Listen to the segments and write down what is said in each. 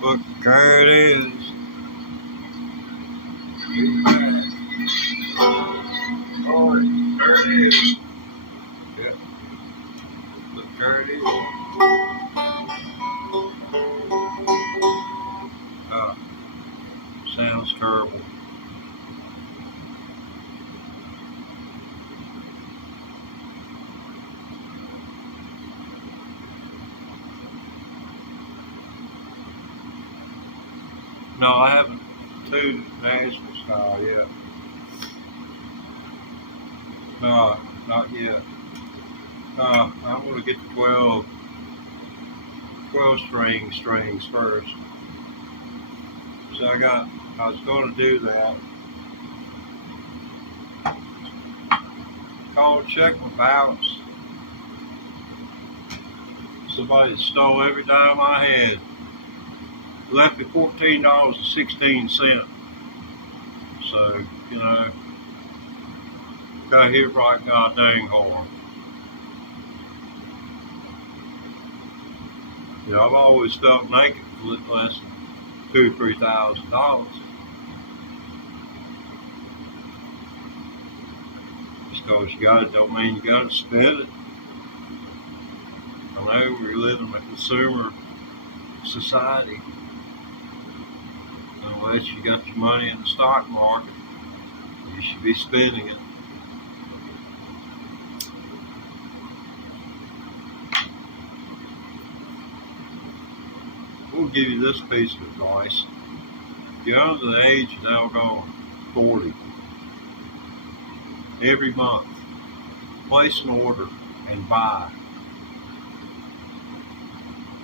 Look, there it is. Big bag. Oh, there it is. Yeah. Look, there it is. Sounds terrible. No, I haven't tuned Nashville style yet. No, not yet. I'm going to get the 12 strings first. So I was going to do that. Called, check my balance. Somebody stole every dime I had. Left me $14.16. So, got hit right god dang hard. I've always felt naked with less than $2,000-3,000. Just because you got it don't mean you got to spend it. I know we live in a consumer society. Unless you got your money in the stock market, you should be spending it. We'll give you this piece of advice. If you're under the age of now 40, every month, place an order and buy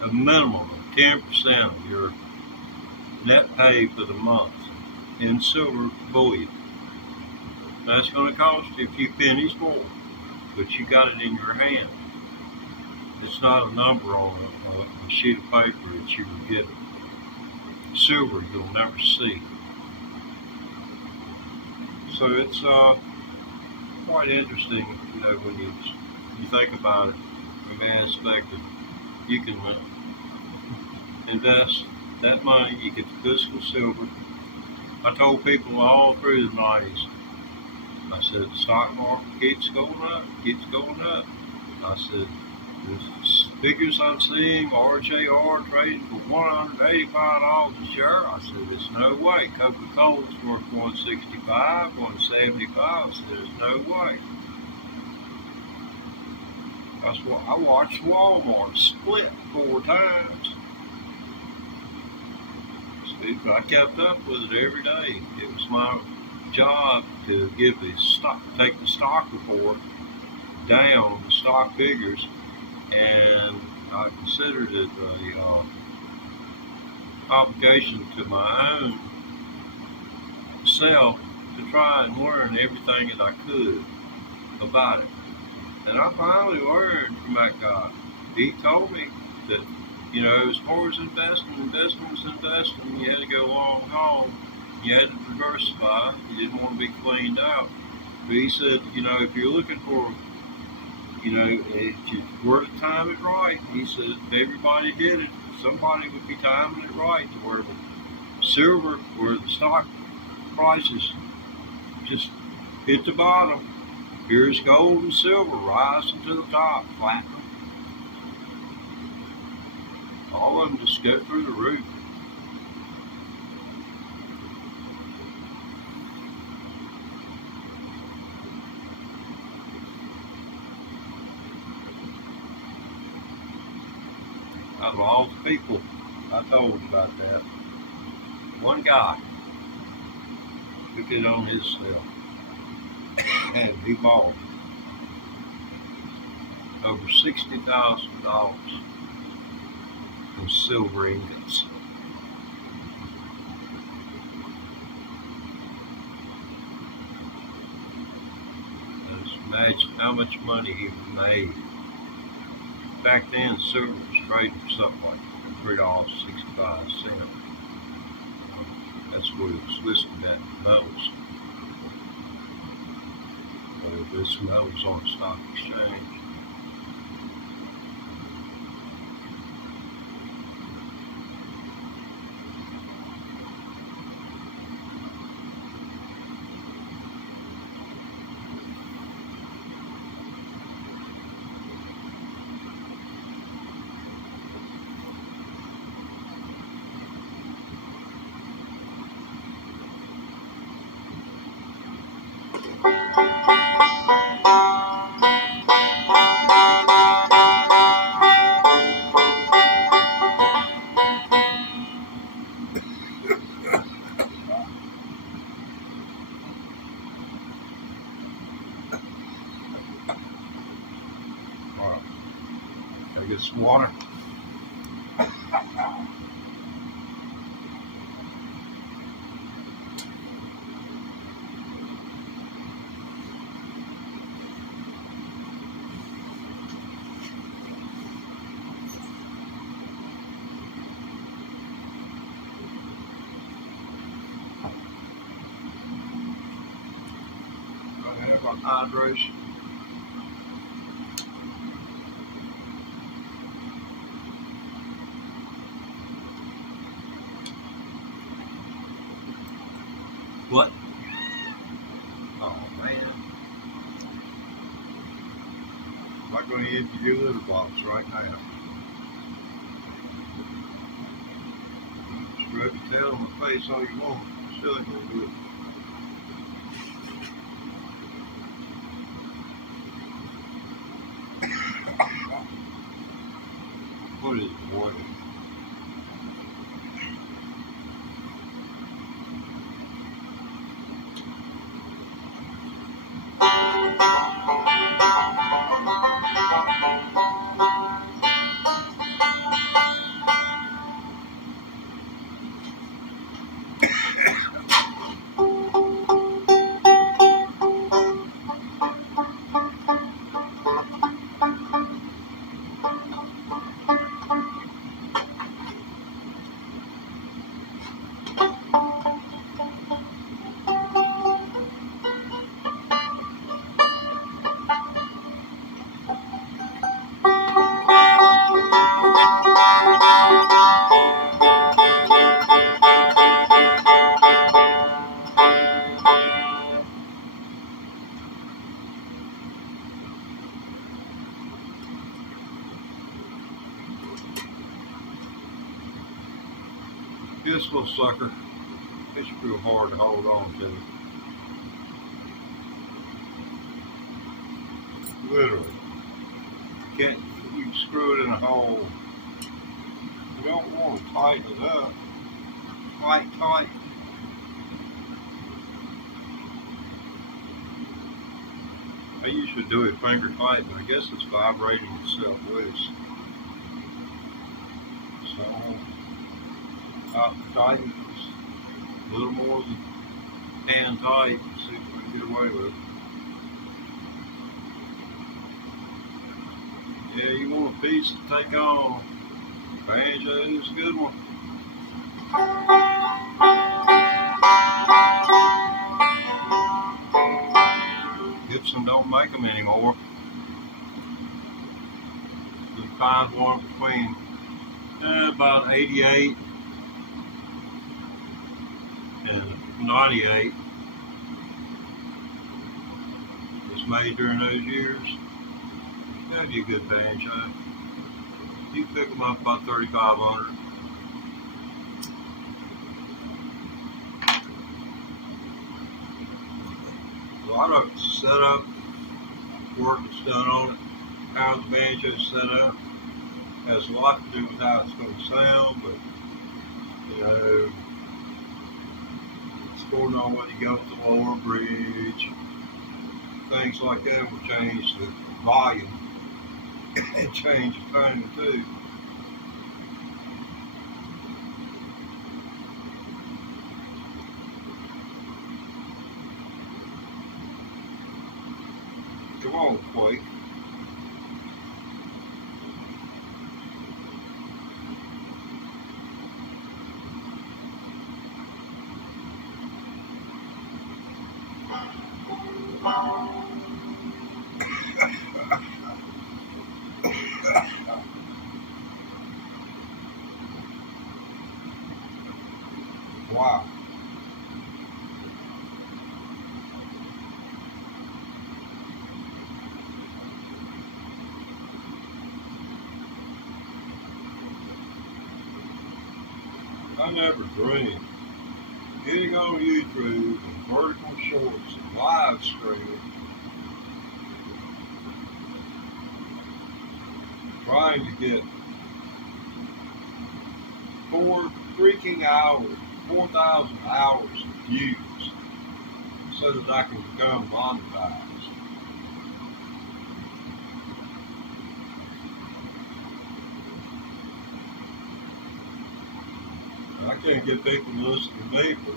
a minimum of 10% of your net pay for the month in silver bullion. That's going to cost you a few pennies more, but you got it in your hand. It's not a number on a sheet of paper that you were given. Silver you'll never see. So it's quite interesting, when you think about it from the aspect that you can invest that money, you get the physical silver. I told people all through the 90s, I said, the stock market keeps going up. I said, the figures I'm seeing, RJR trading for $185 a share. I said, there's no way. Coca-Cola's worth $165, $175. I said, there's no way. That's what I watched Walmart split 4 times. But I kept up with it every day. It was my job to take the stock report down, the stock figures, and I considered it a obligation to my own self to try and learn everything that I could about it. And I finally learned from that guy. He told me that, as far as investment was investing. You had to go long haul. You had to diversify. You didn't want to be cleaned out. But he said, if you're looking for, if you were to time it right, he said, if everybody did it, somebody would be timing it right to where the silver, where the stock prices just hit the bottom. Here's gold and silver rising to the top, platinum. All of them just go through the roof. Out of all the people I told about that, one guy took it on himself and he bought over $60,000 in silver ingots. Just imagine how much money he made. Back then, silver was trading for something like $3.65. That's what it was listed at metals. This metals on the stock exchange. this water. I have our hydration. What? Oh man. I'm not going to empty your litter box right now. Just rub your tail on my face all you want. Still ain't going to do it. What is it, boy? This little sucker, it's real hard to hold on to. Literally. Can't, you screw it in a hole. You don't want to tighten it up. Tight. I usually do it finger tight, but I guess it's vibrating itself loose. So, tighten it a little more than hand tight, see if we can get away with it. Yeah, you want a piece to take on. Banjo is a good one. Gibson don't make them anymore. You can find one between about 88 and 98. Was made during those years. That'd be a good banjo. You can pick them up about 3,500. A lot of setup work is done on it. How the banjo is set up has a lot to do with how it's going to sound, but you know, it's going on whether you go with the lower bridge, things like that will change the volume and change the tone too. Come on, Quake. Wow. I never dreamed getting on YouTube and vertical shorts and live streaming, trying to get 4,000 hours of views so that I can become monetized. I can't get people to listen to me for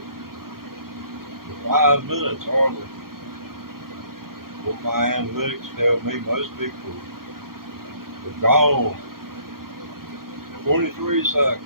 5 minutes hardly. Well, my analytics tell me most people are gone 23 seconds.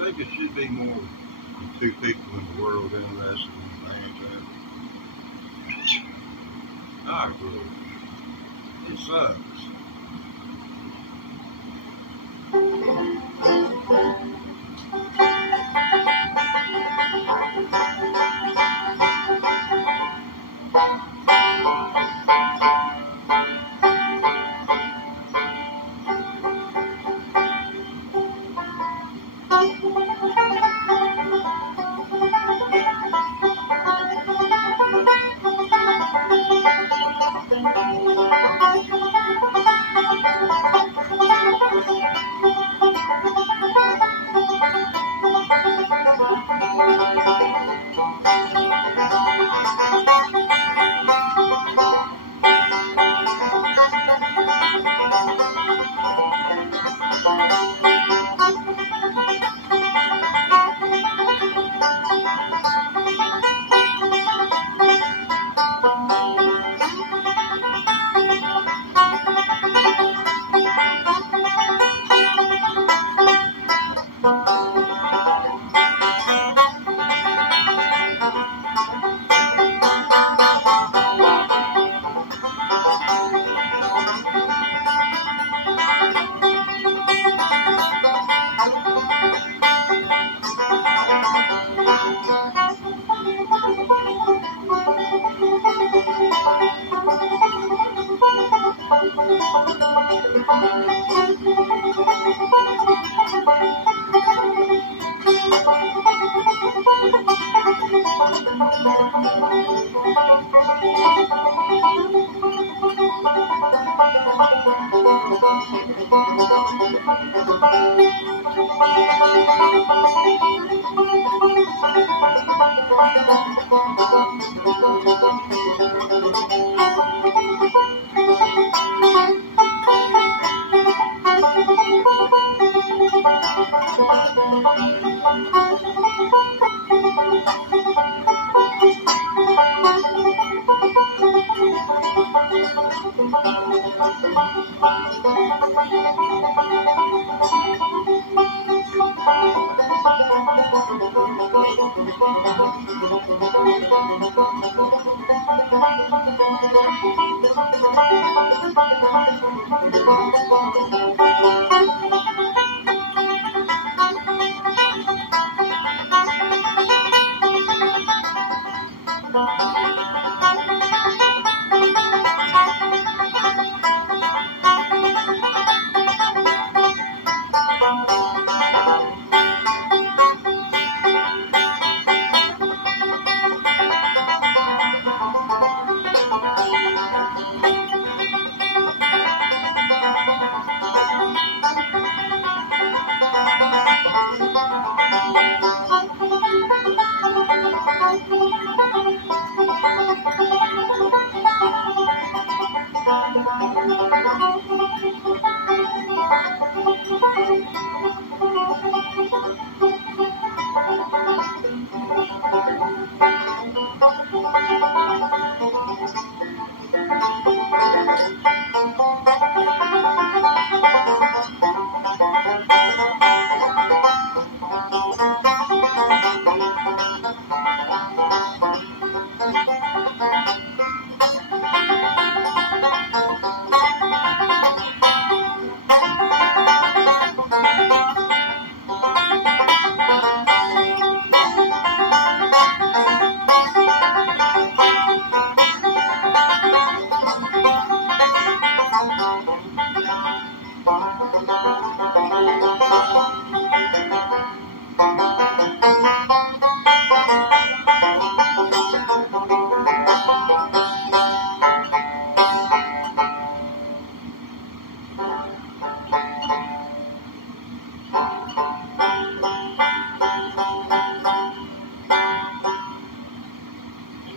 I think it should be more than 2 people in the world interested in banjo. I agree. It sucks.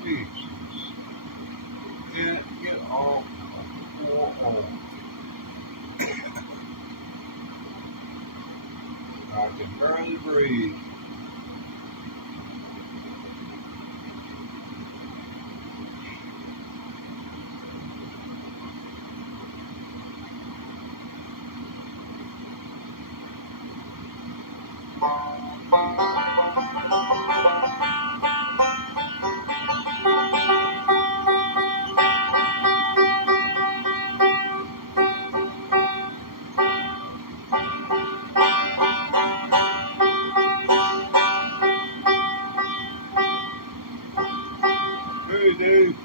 Jesus. Can't get off the 4-0. I can barely breathe. Hey, dude.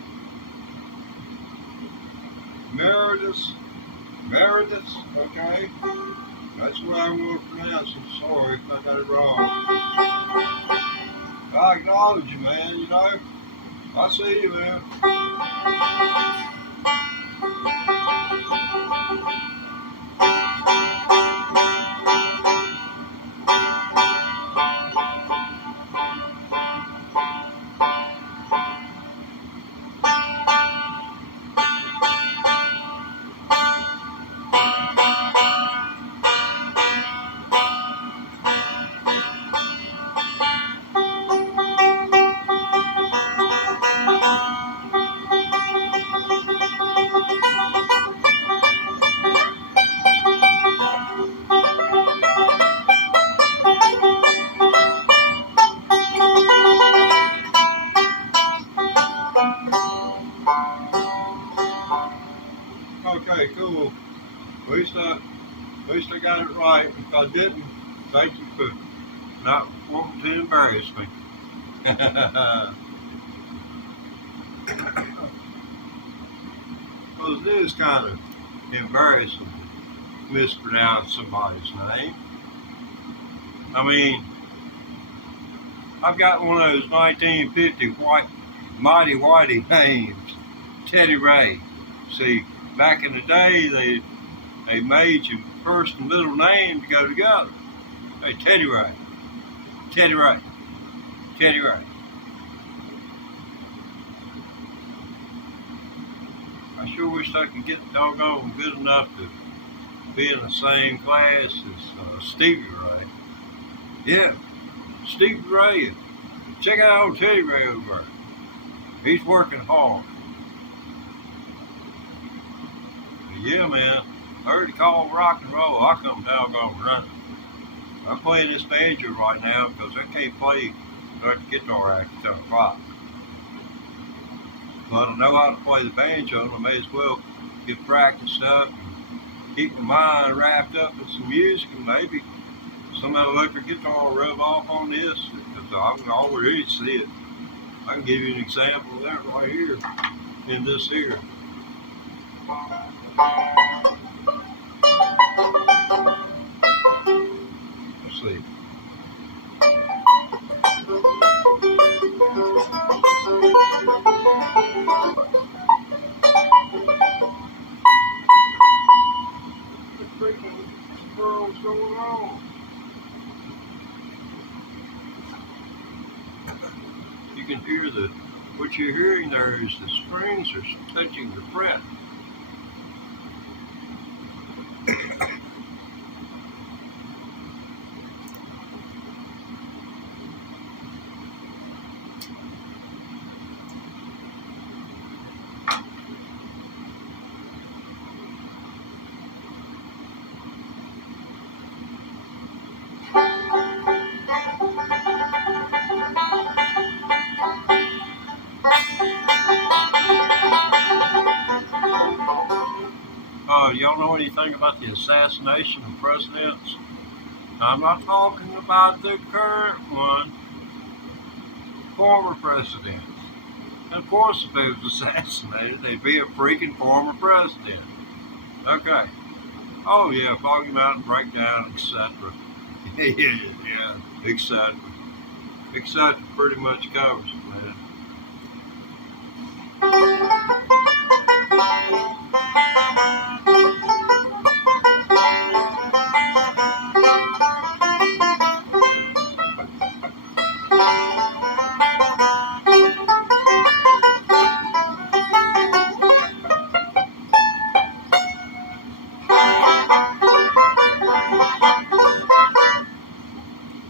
Meredith, okay? That's what I'm going to pronounce it. Sorry if I got it wrong. I acknowledge you, man, you know? I see you, man. Okay, cool. At least I got it right. If I didn't, thank you for not wanting to embarrass me. Because it is kind of embarrassing to mispronounce somebody's name. I mean, I've got one of those 1950 Mighty Whitey names, Teddy Ray. See, back in the day, they made your first and middle name to go together. Hey, Teddy Ray, Teddy Ray, Teddy Ray. I sure wish I could get doggone good enough to be in the same class as Stevie Ray. Yeah, Stevie Ray. Check out old Teddy Ray over there. He's working hard. But yeah, man. I heard it called rock and roll. I come doggone running. I'm playing this banjo right now because I can't play start the guitar after 10 o'clock. But I know how to play the banjo, and I may as well get practiced up and keep my mind wrapped up in some music, and maybe some electric guitar will rub off on this, because I can already see it. I can give you an example of that right here in this here. Let's see. What the freaking world's going on? You can hear what you're hearing there is the strings are touching the fret. Y'all know anything about the assassination of presidents? I'm not talking about the current one, former presidents. Of course, if they was assassinated, they'd be a freaking former president. Okay. Oh yeah, Foggy Mountain Breakdown, etc. Yeah, etc. Etc. pretty much covers it, man.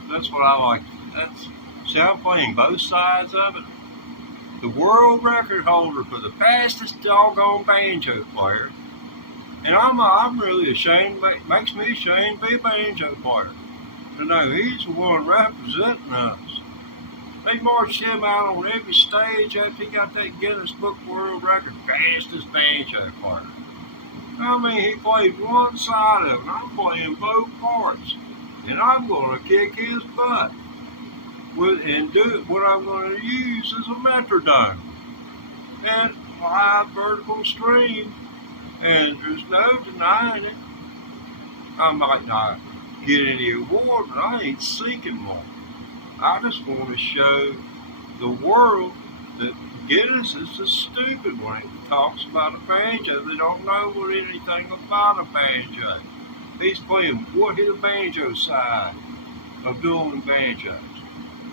That's what I like. See, I'm playing both sides of it. The world record holder for the fastest doggone banjo player, and I'm really ashamed. Makes me ashamed to be a banjo player. To know he's the one representing us. They marched him out on every stage after he got that Guinness Book World Record fastest banjo player. I mean, he played one side of it. I'm playing both parts, and I'm going to kick his butt. And do it. What I'm going to use is a metronome and 5 vertical string, and there's no denying it. I might not get any award, but I ain't seeking one. I just want to show the world that Guinness is just stupid when it talks about a banjo. They don't know anything about a banjo. He's playing his banjo side of dueling banjos.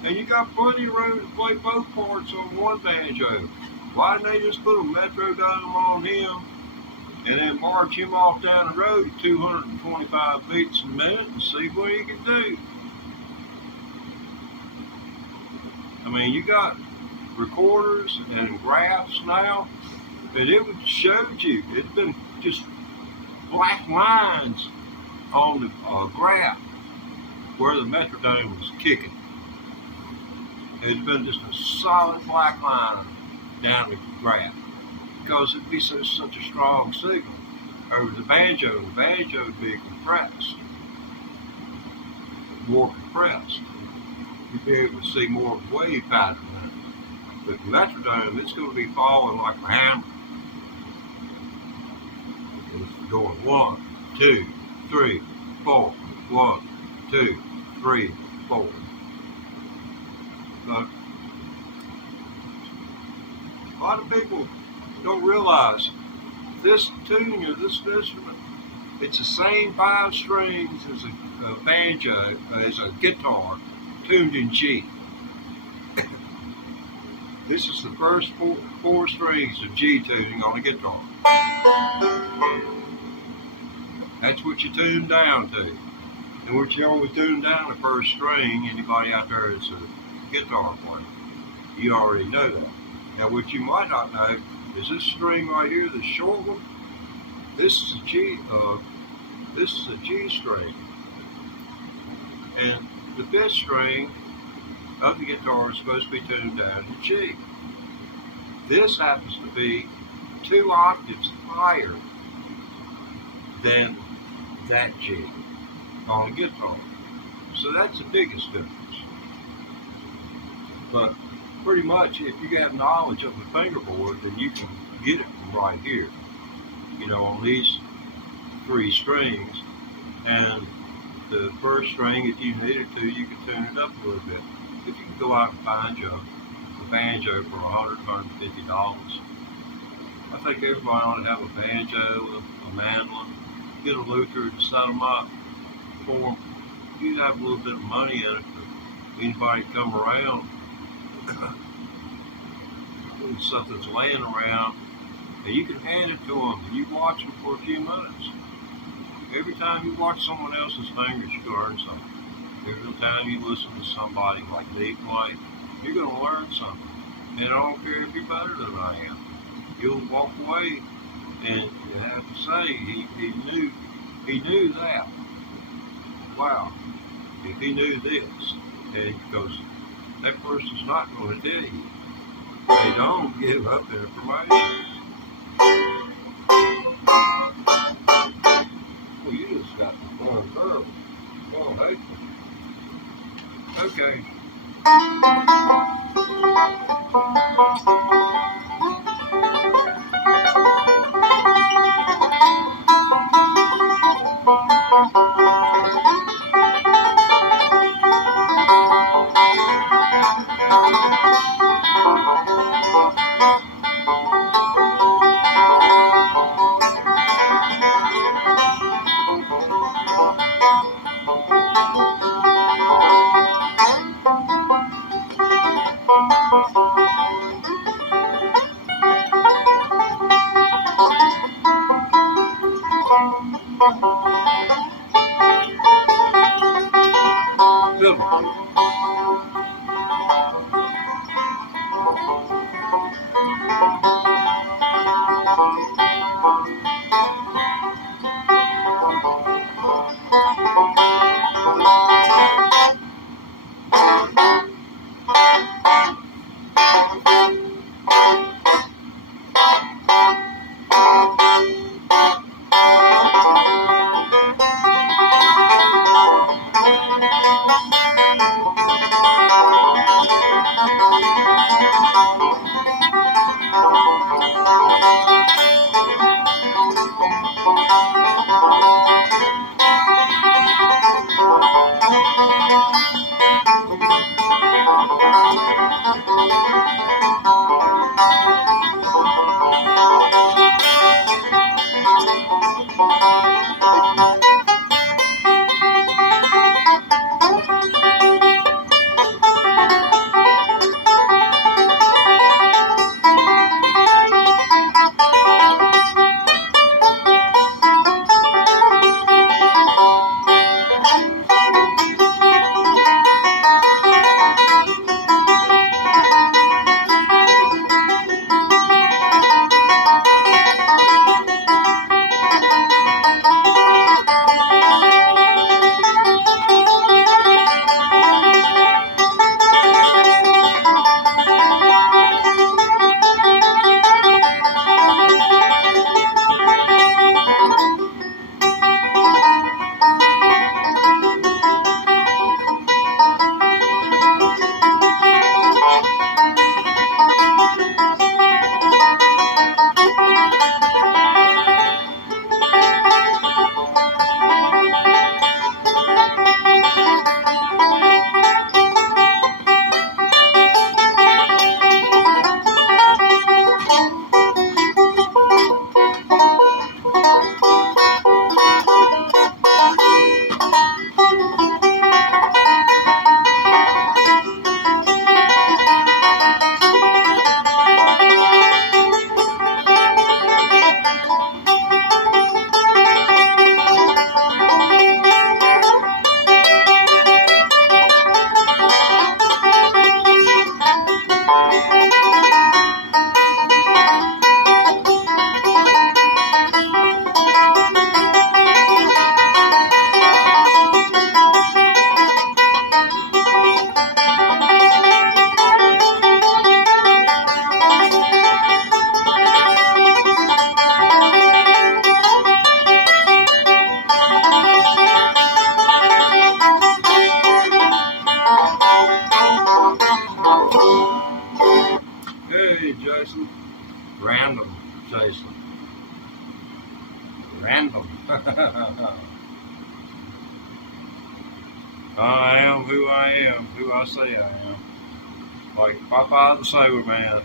And you got plenty of room to play both parts on one banjo. Why didn't they just put a metronome on him and then march him off down the road at 225 beats a minute and see what he can do? I mean, you got recorders and graphs now, and it would show you. It's been just black lines on the graph where the metronome was kicking. It's been just a solid black line down the graph because it'd be such a strong signal over the banjo. The banjo would be compressed, more compressed. You'd be able to see more wave pattern in it. But the metronome, it's going to be falling like a hammer. It's going 1, 2, 3, 4, 1, 2, 3, 4. But a lot of people don't realize this tuning of this instrument, it's the same 5 strings as a banjo, as a guitar, tuned in G. This is the first 4 strings of G tuning on a guitar. That's what you tune down to. And what you always tune down the first string, anybody out there that's a guitar player, you already know that. Now what you might not know is this string right here, this short one, this is a G string. And the 5th string of the guitar is supposed to be tuned down to G. This happens to be 2 octaves higher than that G on a guitar. So that's the biggest difference. But pretty much, if you have knowledge of the fingerboard, then you can get it from right here. You know, on these 3 strings. And the first string, if you needed to, you could tune it up a little bit. If you can go out and find a banjo for $100, $150. I think everybody ought to have a banjo, a mandolin, get a luthier to set them up for them. You have a little bit of money in it, but anybody come around, and stuff that's laying around, and you can hand it to them, and you watch them for a few minutes. Every time you watch someone else's fingers, you learn something. Every time you listen to somebody like Dave White, you're going to learn something. And I don't care if you're better than I am. You'll walk away and you have to say he knew that. Wow, if he knew this, and because that person's not going to tell you. They don't give up information. Well, you just got the fun girl. Oh, hey. Okay. Good one. Hey, Jason. Random, Jason. Random. I am who I am, who I say I am. Like Popeye the Sailor Man.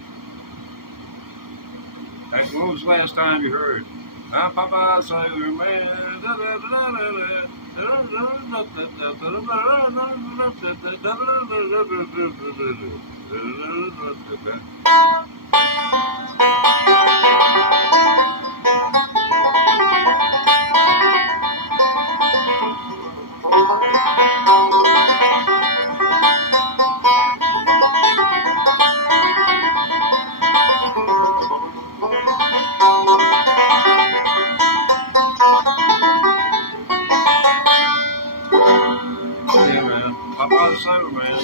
That's when was the last time you heard? I'm Popeye the Sailor Man. Da, da, da, da, da, da. Yeah, man. Pop out the soda, man.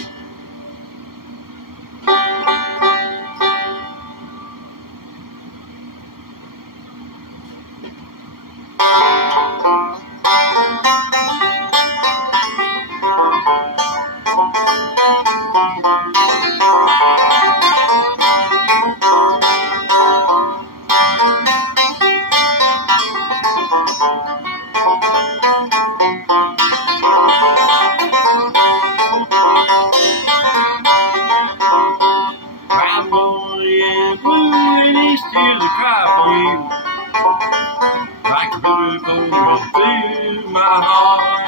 I'm lonely and blue, and these tears will cry for you. Like a river going through my heart.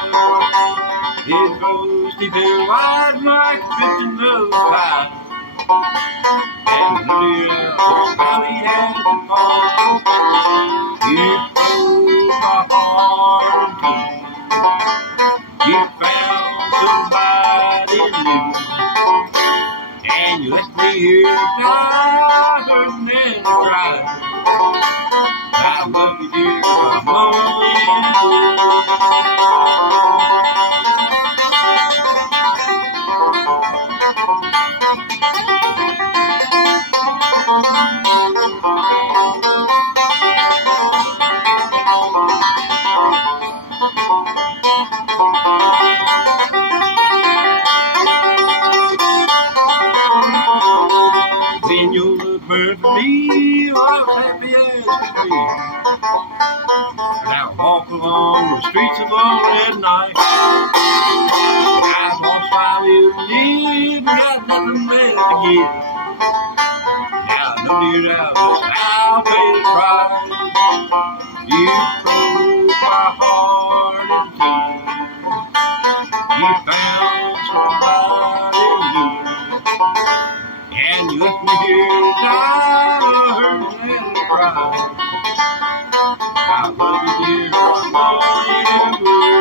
It goes deep and wide like a drifting rose tide. And under the valley has a fall. You broke my heart in two. You found somebody new. And you left me here to die, hurting and crying. I love you, dear, but I'm lonely and when you look burn for me, I was happy as could be. And I walk along the streets of London at night. I lost 5 years and years, but got nothing left to give. Now I know, dear, I'll pay the price. You broke my heart in two. You found somebody new. And you left me here to die, hurting and crying. I love you, dear, I'm lonely and blue.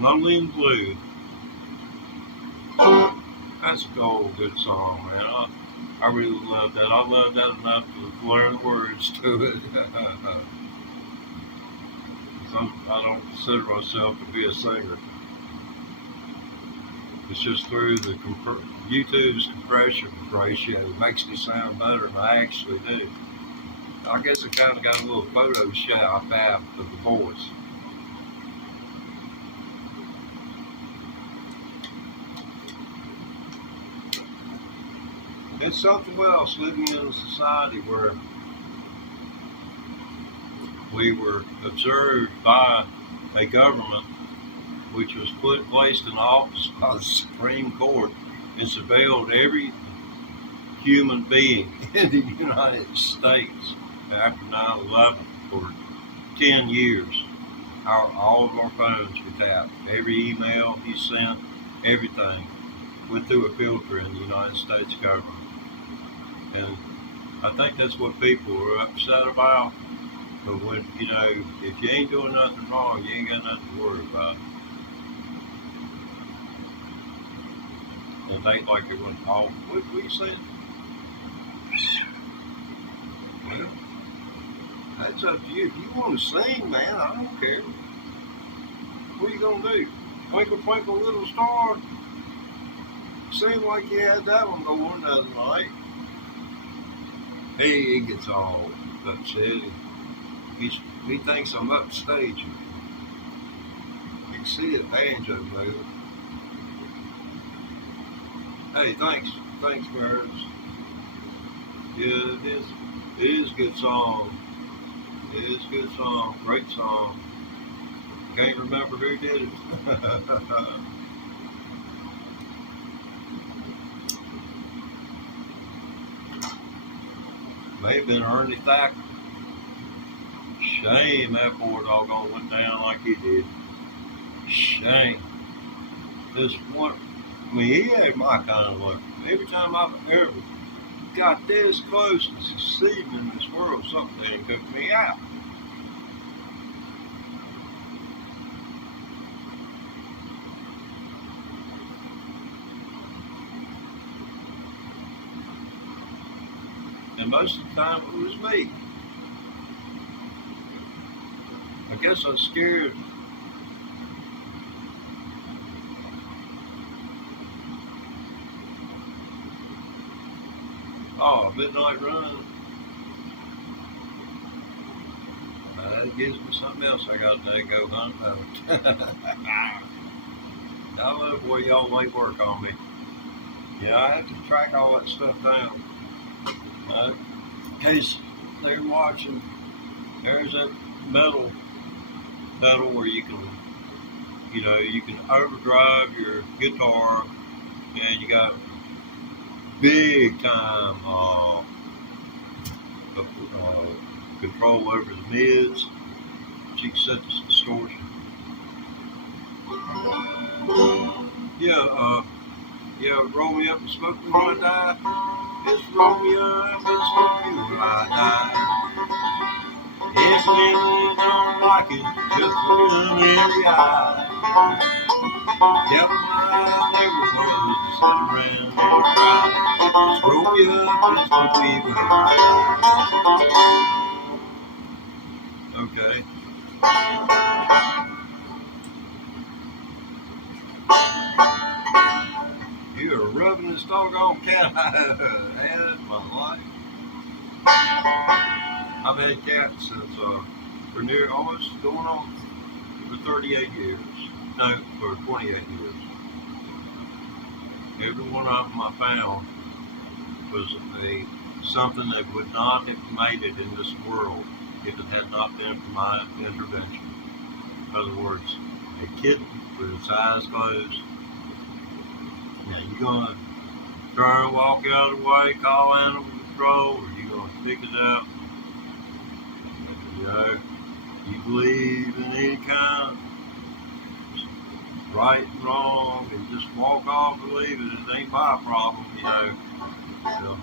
Lonely and Blue. That's a good song, man. I really love that. I love that enough to learn the words to it. I don't consider myself to be a singer. It's just through the YouTube's compression ratio makes me sound better than I actually do. I guess I kind of got a little Photoshop out of the voice. It's something else living in a society where we were observed by a government which was placed in office by the Supreme Court and surveilled every human being in the United States after 9/11 for 10 years. All of our phones were tapped. Every email he sent, everything went through a filter in the United States government. And I think that's what people are upset about. But when, if you ain't doing nothing wrong, you ain't got nothing to worry about. And they like it went off. What you saying? Well, that's up to you. If you want to sing, man, I don't care. What are you going to do? Twinkle, twinkle, little star? Seemed like you had that one going the other night. He gets all upset. He thinks I'm upstage. You can see it, banjo moving. Hey, thanks, birds. Yeah, it is a good song. It is a good song, great song. Can't remember who did it. May have been Ernie Thacker. Shame that poor doggone went down like he did. Shame. This one, I mean, he had my kind of luck. Every time I've ever got this close to succeeding in this world, something took me out. And most of the time it was me. I guess I was scared. Oh, midnight run. That gives me something else I got to go hunt about. I love the way y'all lay work on me. Yeah, I have to track all that stuff down. In case they're watching, there's that metal pedal where you can overdrive your guitar, and you got big time control over the mids. So you can set the distortion. Roll me up and smoke me when I die. Just roll me up and smoke me when I die. If you don't like it, just look in every eye. Tell my neighborhood to sit around and cry. Just roll me up and smoke me when I die. Okay. You're rubbing this doggone cat I had in my life. I've had cats since for near almost going on for 38 years. No, for 28 years. Every one of them I found was something that would not have made it in this world if it had not been for my intervention. In other words, a kitten with its eyes closed. Now, you gonna try and walk out of the way, call animal control, or you gonna pick it up? You believe in any kind of right and wrong, and just walk off and leave it. It ain't my problem, So,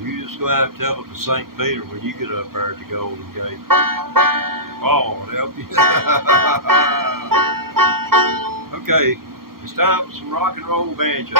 you just gonna have to tell it to St. Peter when you get up there at the Golden Gate. Oh, help you. Okay. It's time for some rock and roll banjo.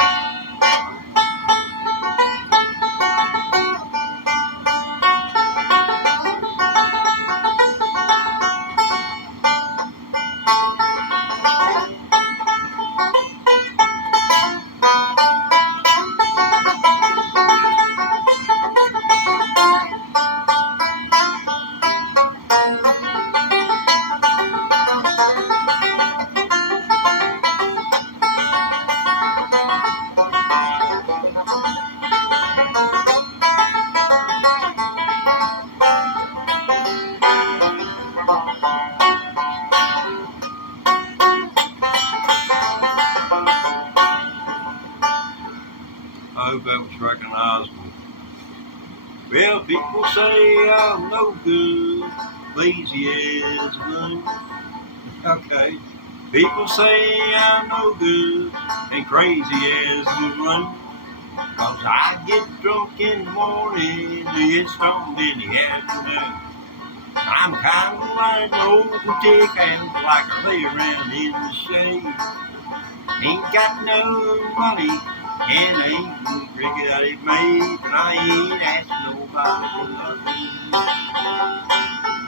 I hope that was recognizable. Well, people say I'm no good, lazy as one. Okay. People say I'm no good and crazy as one. 'Cause I get drunk in the morning and get stoned in the afternoon. I'm kind of like an old tick and like I lay around in the shade. Ain't got no money and I ain't no drink that it made, but I ain't asking nobody for nothing.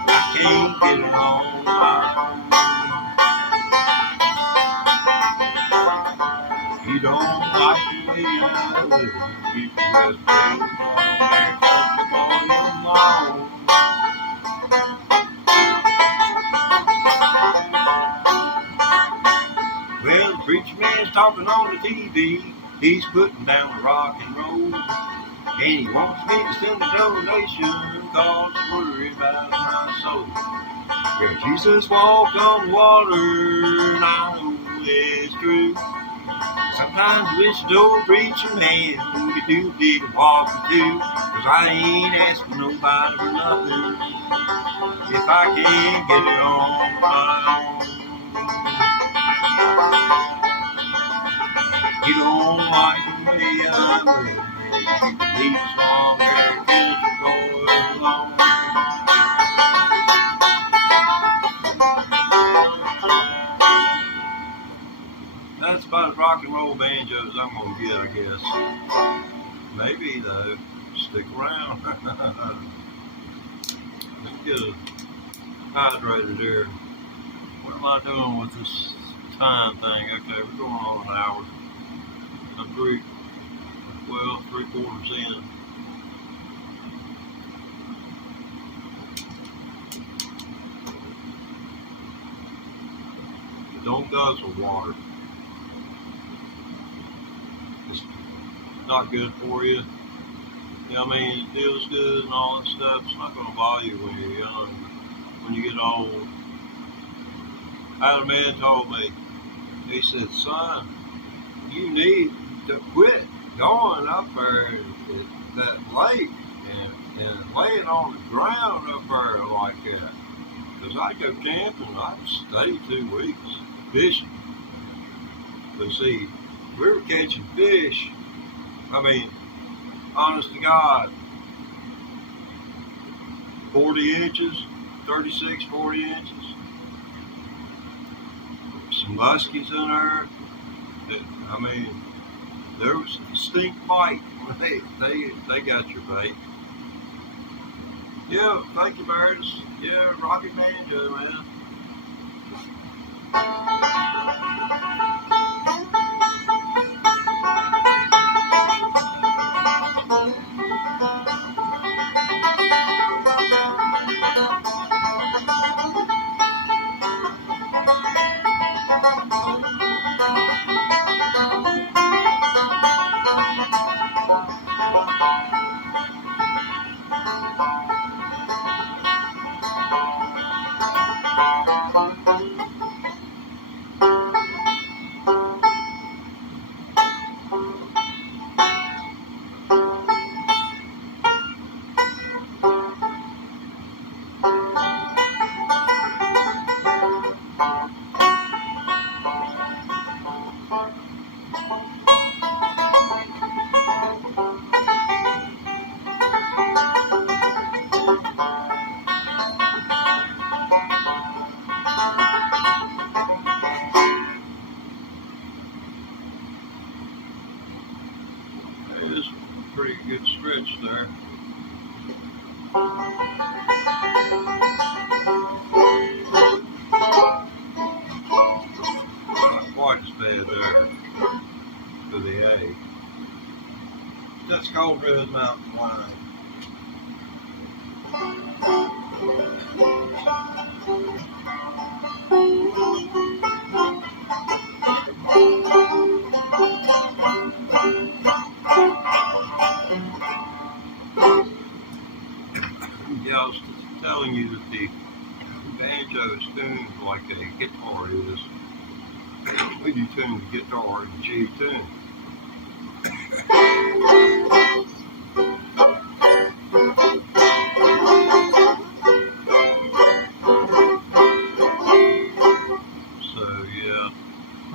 I can't get along my own. You don't like the way I live, you just bring my comfortable alone. Well, the preacher man's talking on the TV. He's putting down the rock and roll. And he wants me to send a donation 'cause he's worried about my soul. Well, Jesus walked on water, and I know it's true. Sometimes I wish the old preacher man could do dig a walking too, 'cause I ain't asking nobody for nothing if I can't get it on my own. You don't like the way I'm living, you need some very good to go along. That's about as rock and roll banjo as I'm gonna get, I guess. Maybe though, stick around. Let's get a hydrated here. What am I doing with this time thing? Okay, we're going on an hour. I'm three-quarters in. Don't guzzle water. It's not good for you. Yeah, I mean, it feels good and all that stuff. It's not going to bother you when you're young. When you get old. I had a man told me, he said, son, you need to quit going up there at that lake and laying on the ground up there like that. Because I go camping, I'd stay 2 weeks fishing. But see, we were catching fish. I mean, honest to God, 40 inches, 36, 40 inches. Some muskies in there. I mean, there was a distinct bite. They got your bait. Yeah, thank you, Meredith. Yeah, Rocky Banjo, man. It's a pretty good stretch there. Not quite as bad there for the A. That's Cold Red Mountain wine. Yeah, I was telling you that the banjo is tuned like a guitar is. When you tune the guitar in G tune. So yeah,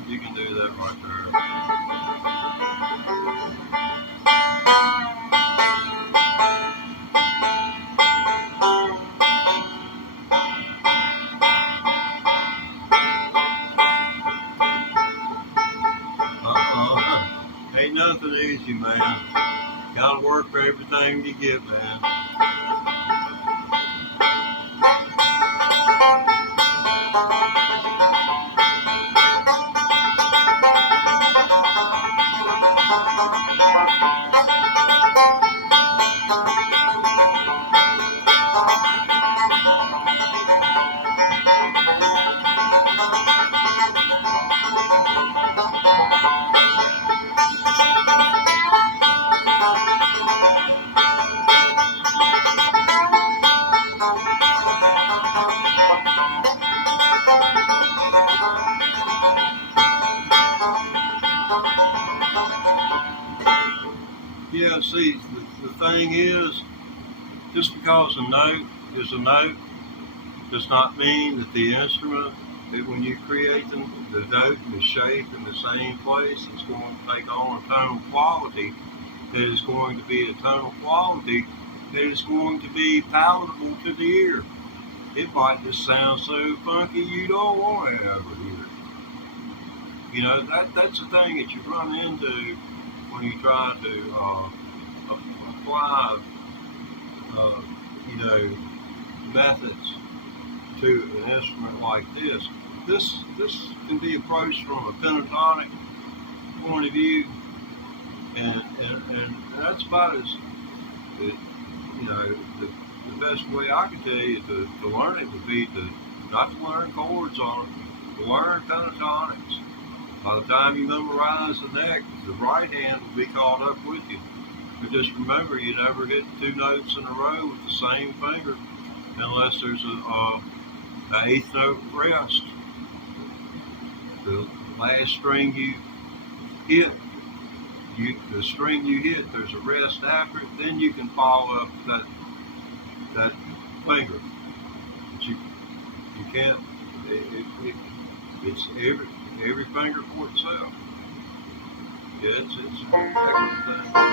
you can do that right there. Ain't nothing easy, man. Gotta work for everything you get, man. see, the thing is, just because a note is a note does not mean that the instrument, that when you create the note and the shape in the same place, it's going to take on a tonal quality that is going to be a tonal quality that is going to be palatable to the ear. It might just sound so funky you don't want to ever hear it. You know, that's the thing that you run into when you try to apply, you know, methods to an instrument like this. This can be approached from a pentatonic point of view, and that's about as, you know, the best way I can tell you to learn it would be to not to learn chords on it, to learn pentatonics. By the time you memorize the neck, the right hand will be caught up with you. But just remember, you never hit two notes in a row with the same finger unless there's an eighth note rest. The last string you hit, the string you hit, there's a rest after it, then you can follow up that finger. But you can't, it's every finger for itself. Yeah, it's a excellent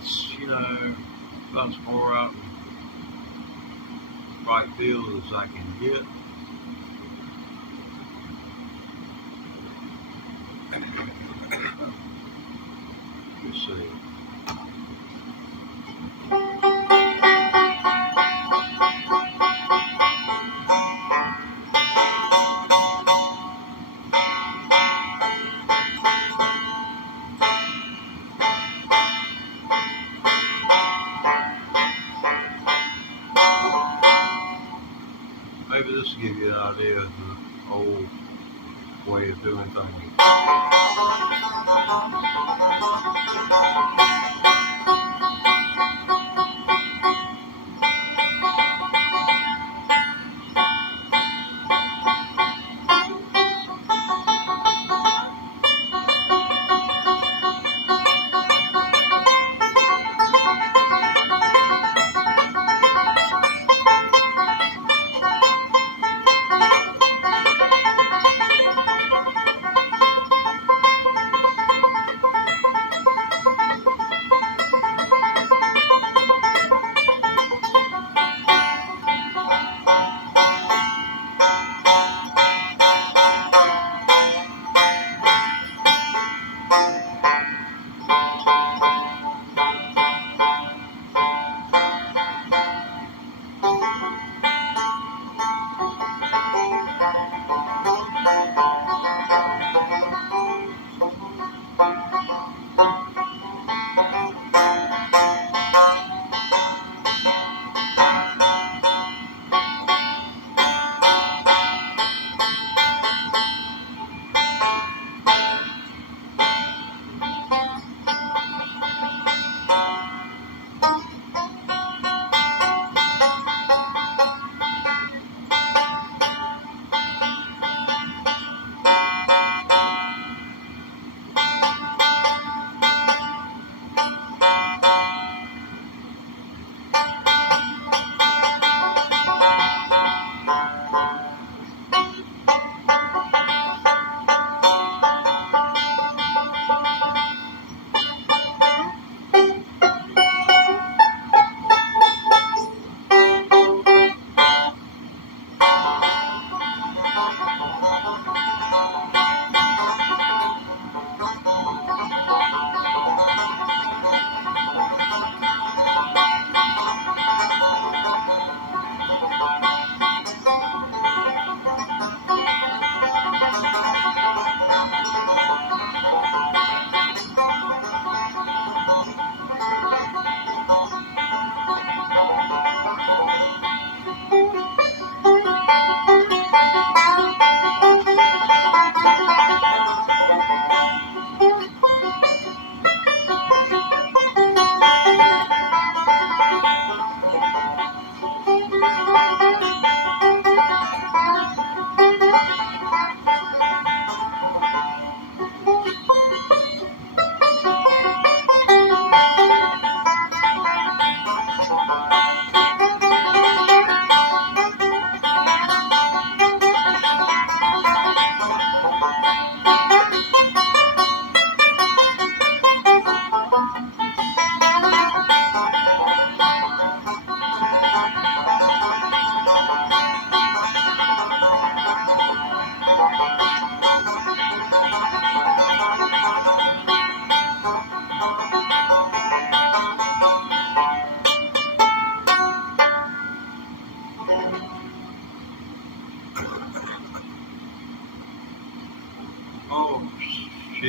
it's, you know, about as far out in right field as I can get. Let's see. Maybe this will give you an idea of the old way of doing things.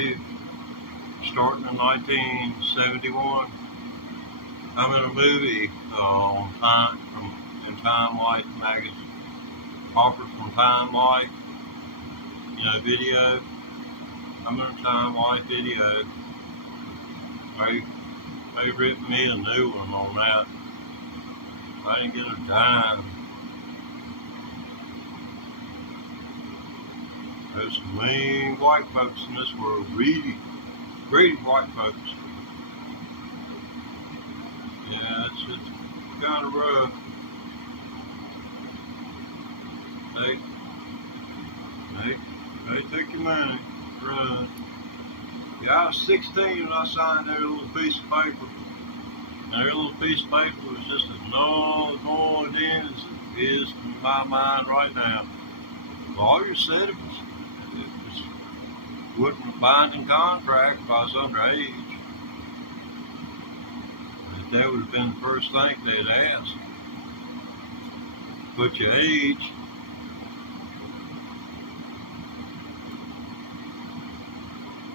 do. Starting in 1971, I'm in a movie on Time in Time Life magazine, offered from Time Life, video. I'm in a Time Life video. They've written me a new one on that. I didn't get a dime. There's some mean white folks in this world, greedy white folks. Yeah, it's kind of rough. They take your money, run. Yeah, I was 16 when I signed their little piece of paper. And their little piece of paper was just as null and in as it is in my mind right now. The lawyer said it wasn't a binding contract if I was underage. That would have been the first thing they'd ask. Put your age.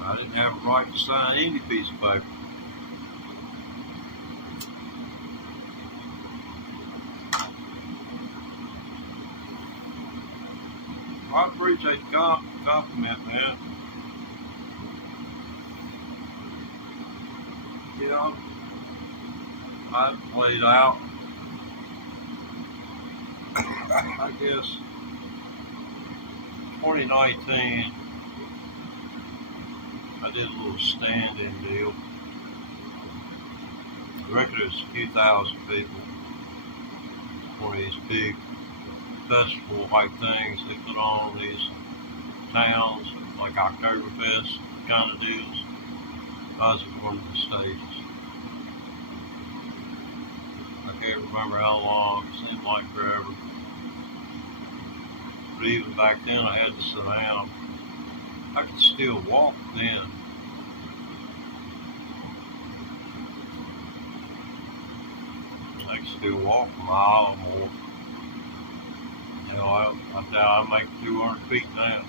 I didn't have a right to sign any piece of paper. I appreciate the compliment, man. Yeah, I played out, I guess, 2019. I did a little stand-in deal. I reckon it was a few thousand people. One of these big festival type things they put on these towns, like Oktoberfest kind of deals. I was at one of the stages. I can't remember how long, it seemed like forever. But even back then I had to sit down. I could still walk then. I could still walk a mile or more. I make 200 feet now.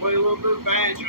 Play a little bit of banjo.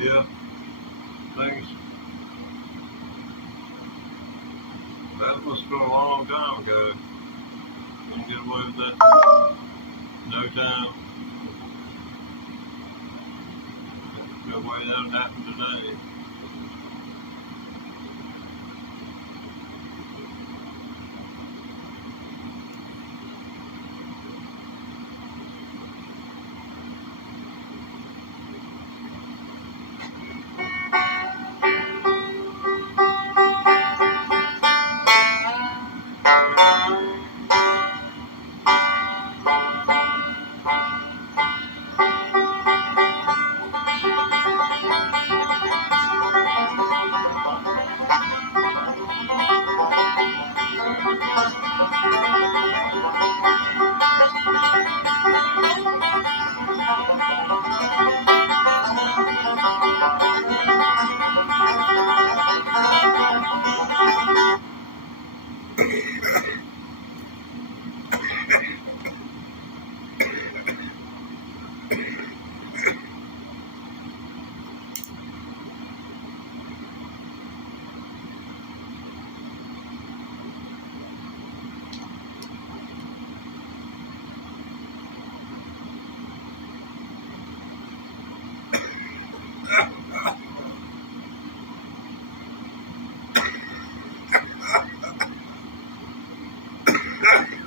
Yeah, things. That must have been a long time ago. Couldn't get away with that. No time. No way that would happen today.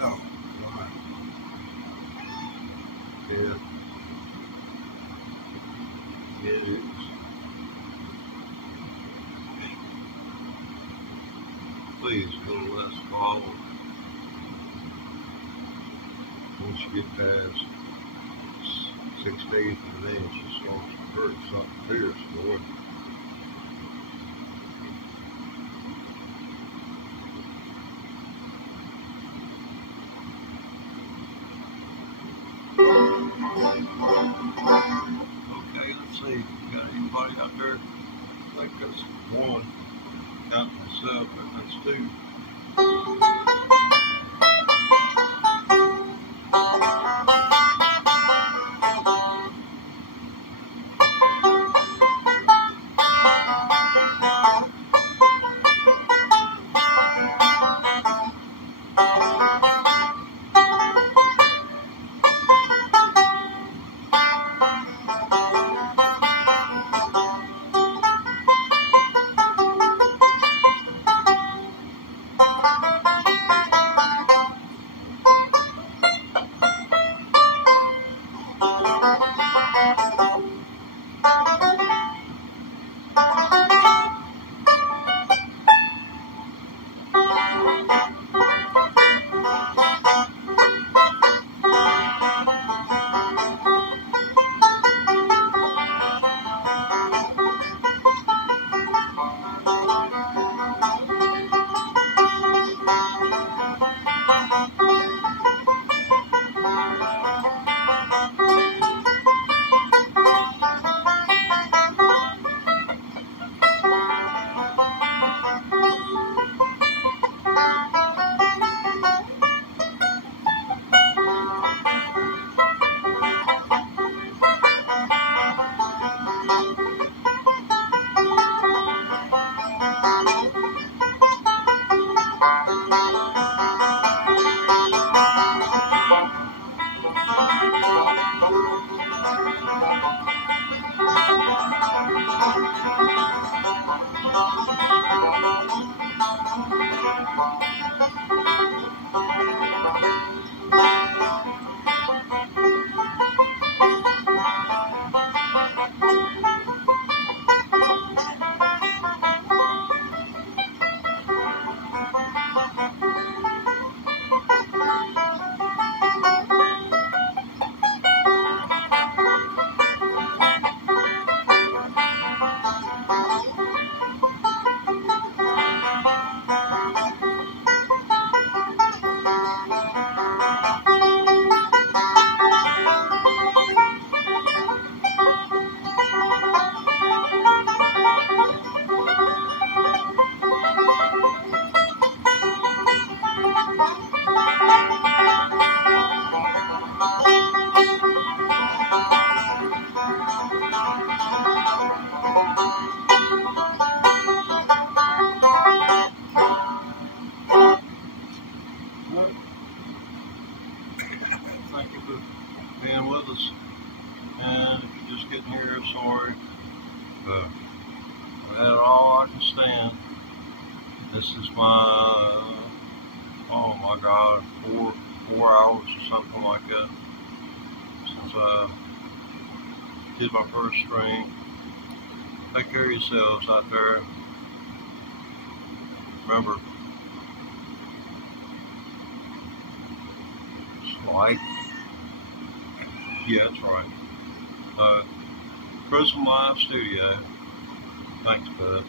Oh, my. Yeah, it is. Please, a little less follow. Once you get past 16th and an inch, it starts to hurt something fierce, boy. Okay, let's see. Got anybody out there? I think that's one. Count myself, and that's two. Thank you for being with us. And if you're just getting here, sorry. But I had all I can stand. This is my, oh my God, four hours or something like that since I did my first stream. Take care of yourselves out there. Remember, like, yeah, that's right. Prism Live Studio. Thanks, bud.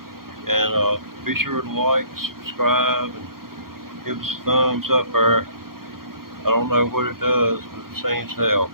And be sure to like, subscribe, and Give us a thumbs up there. I don't know what it does, but it seems to help.